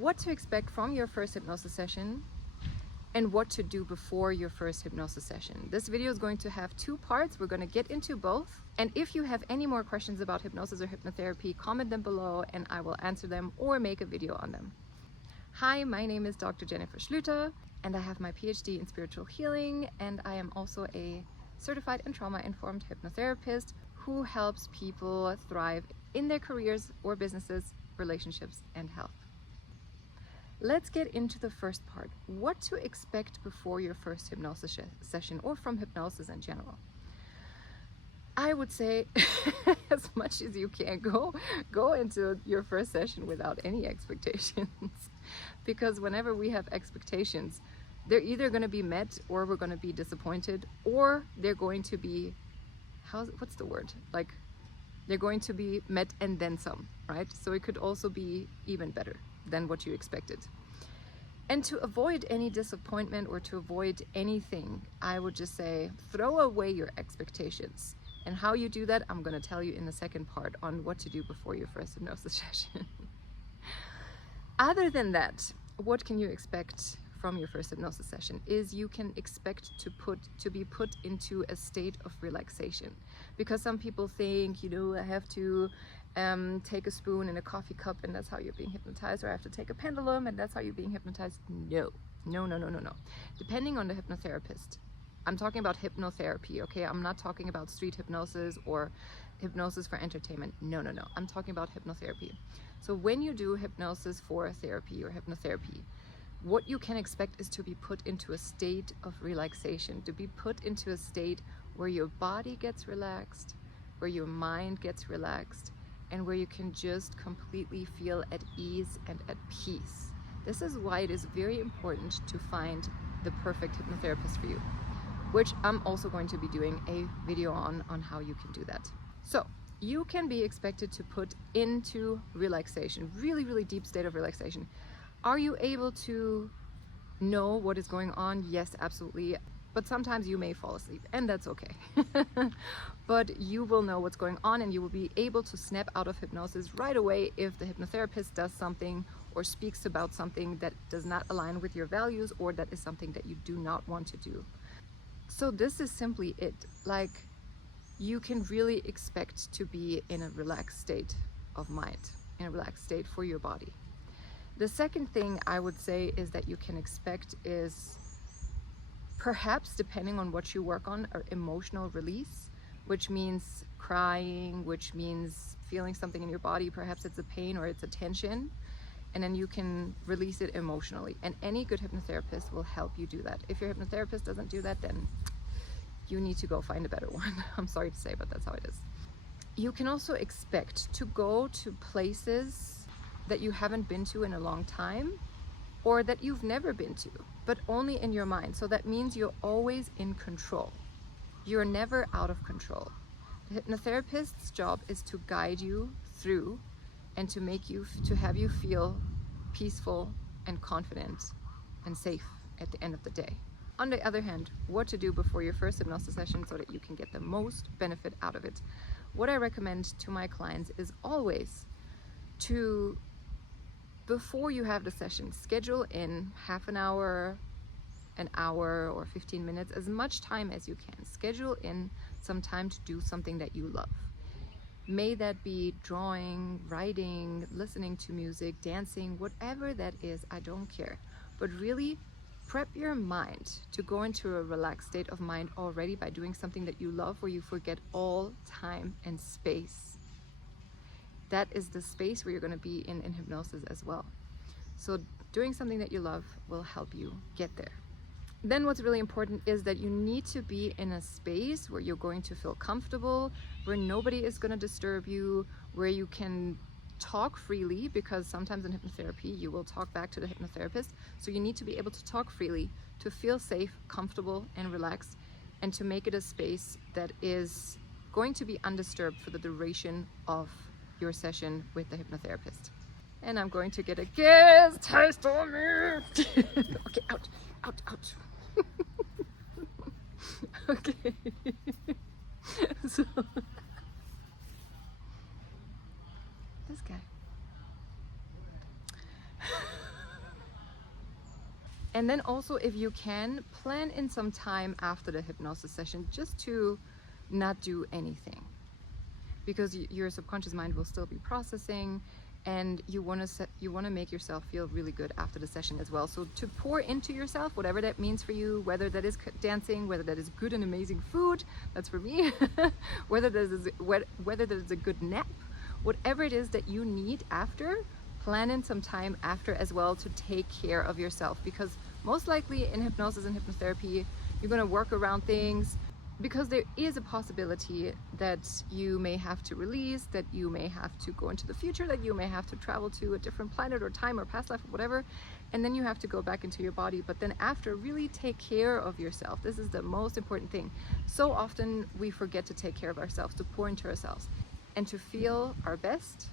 what to expect from your first hypnosis session and what to do before your first hypnosis session. This video is going to have two parts. We're going to get into both. And if you have any more questions about hypnosis or hypnotherapy, comment them below and I will answer them or make a video on them. Hi, my name is Dr. Jennifer Schlueter and I have my PhD in spiritual healing, and I am also a certified and trauma-informed hypnotherapist who helps people thrive in their careers or businesses, relationships, and health. Let's get into the first part. What to expect before your first hypnosis session, or from hypnosis in general. I would say as much as you can go into your first session without any expectations. Because whenever we have expectations, they're either going to be met or we're going to be disappointed, or they're going to be, what's the word? Like, they're going to be met and then some, right? So it could also be even better than what you expected. And to avoid any disappointment or to avoid anything, I would just say throw away your expectations. And how you do that, I'm going to tell you in the second part on what to do before your first hypnosis session. Other than that, what can you expect from your first hypnosis session is you can expect to be put into a state of relaxation. Because some people think, I have to take a spoon in a coffee cup and that's how you're being hypnotized, or I have to take a pendulum and that's how you're being hypnotized. No. Depending on the hypnotherapist. I'm talking about hypnotherapy, okay? I'm not talking about street hypnosis or hypnosis for entertainment. No. I'm talking about hypnotherapy. So when you do hypnosis for therapy or hypnotherapy, what you can expect is to be put into a state of relaxation, to be put into a state where your body gets relaxed, where your mind gets relaxed, and where you can just completely feel at ease and at peace. This is why it is very important to find the perfect hypnotherapist for you, which I'm also going to be doing a video on how you can do that. So you can be expected to put into relaxation, really deep state of relaxation. Are you able to know what is going on? Yes, absolutely. But sometimes you may fall asleep, and that's okay. But you will know what's going on and you will be able to snap out of hypnosis right away if the hypnotherapist does something or speaks about something that does not align with your values, or that is something that you do not want to do. So this is simply it. Like, you can really expect to be in a relaxed state of mind, in a relaxed state for your body. The second thing I would say is that you can expect is, perhaps depending on what you work on, an emotional release, which means crying, which means feeling something in your body. Perhaps it's a pain or it's a tension, and then you can release it emotionally. And any good hypnotherapist will help you do that. If your hypnotherapist doesn't do that, then you need to go find a better one. I'm sorry to say, but that's how it is. You can also expect to go to places that you haven't been to in a long time, or that you've never been to, but only in your mind. So that means you're always in control. You're never out of control. The hypnotherapist's job is to guide you through and to have you feel peaceful and confident and safe at the end of the day. On the other hand, what to do before your first hypnosis session so that you can get the most benefit out of it. What I recommend to my clients is always to, before you have the session, schedule in half an hour, or 15 minutes, as much time as you can. Schedule in some time to do something that you love. May that be drawing, writing, listening to music, dancing, whatever that is, I don't care. But really prep your mind to go into a relaxed state of mind already by doing something that you love, where you forget all time and space. That is the space where you're going to be in hypnosis as well. So doing something that you love will help you get there. Then what's really important is that you need to be in a space where you're going to feel comfortable, where nobody is going to disturb you, where you can talk freely, because sometimes in hypnotherapy you will talk back to the hypnotherapist. So you need to be able to talk freely, to feel safe, comfortable, and relaxed, and to make it a space that is going to be undisturbed for the duration of your session with the hypnotherapist. And I'm going to get a kiss taste on me. Okay, out. Okay. So this guy. And then also, if you can, plan in some time after the hypnosis session just to not do anything, because your subconscious mind will still be processing, and you want to make yourself feel really good after the session as well. So to pour into yourself, whatever that means for you, whether that is dancing, whether that is good and amazing food, that's for me, whether that is a good nap, whatever it is that you need after, plan in some time after as well to take care of yourself, because most likely in hypnosis and hypnotherapy, you're going to work around things, because there is a possibility that you may have to release, that you may have to go into the future, that you may have to travel to a different planet or time or past life or whatever, and then you have to go back into your body. But then after, really take care of yourself. This is the most important thing. So often we forget to take care of ourselves, to pour into ourselves, and to feel our best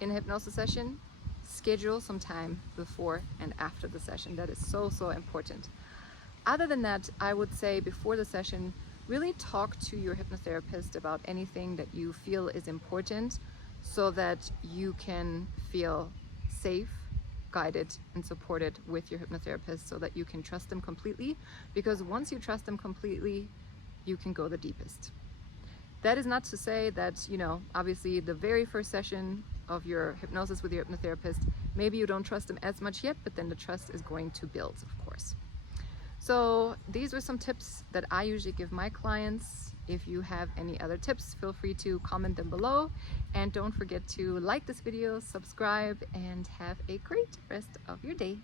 in a hypnosis session. Schedule some time before and after the session. That is so, so important. Other than that, I would say before the session, really talk to your hypnotherapist about anything that you feel is important, so that you can feel safe, guided, and supported with your hypnotherapist, so that you can trust them completely. Because once you trust them completely, you can go the deepest. That is not to say that, obviously the very first session of your hypnosis with your hypnotherapist, maybe you don't trust them as much yet, but then the trust is going to build, of course. So these were some tips that I usually give my clients. If you have any other tips, feel free to comment them below. And don't forget to like this video, subscribe, and have a great rest of your day.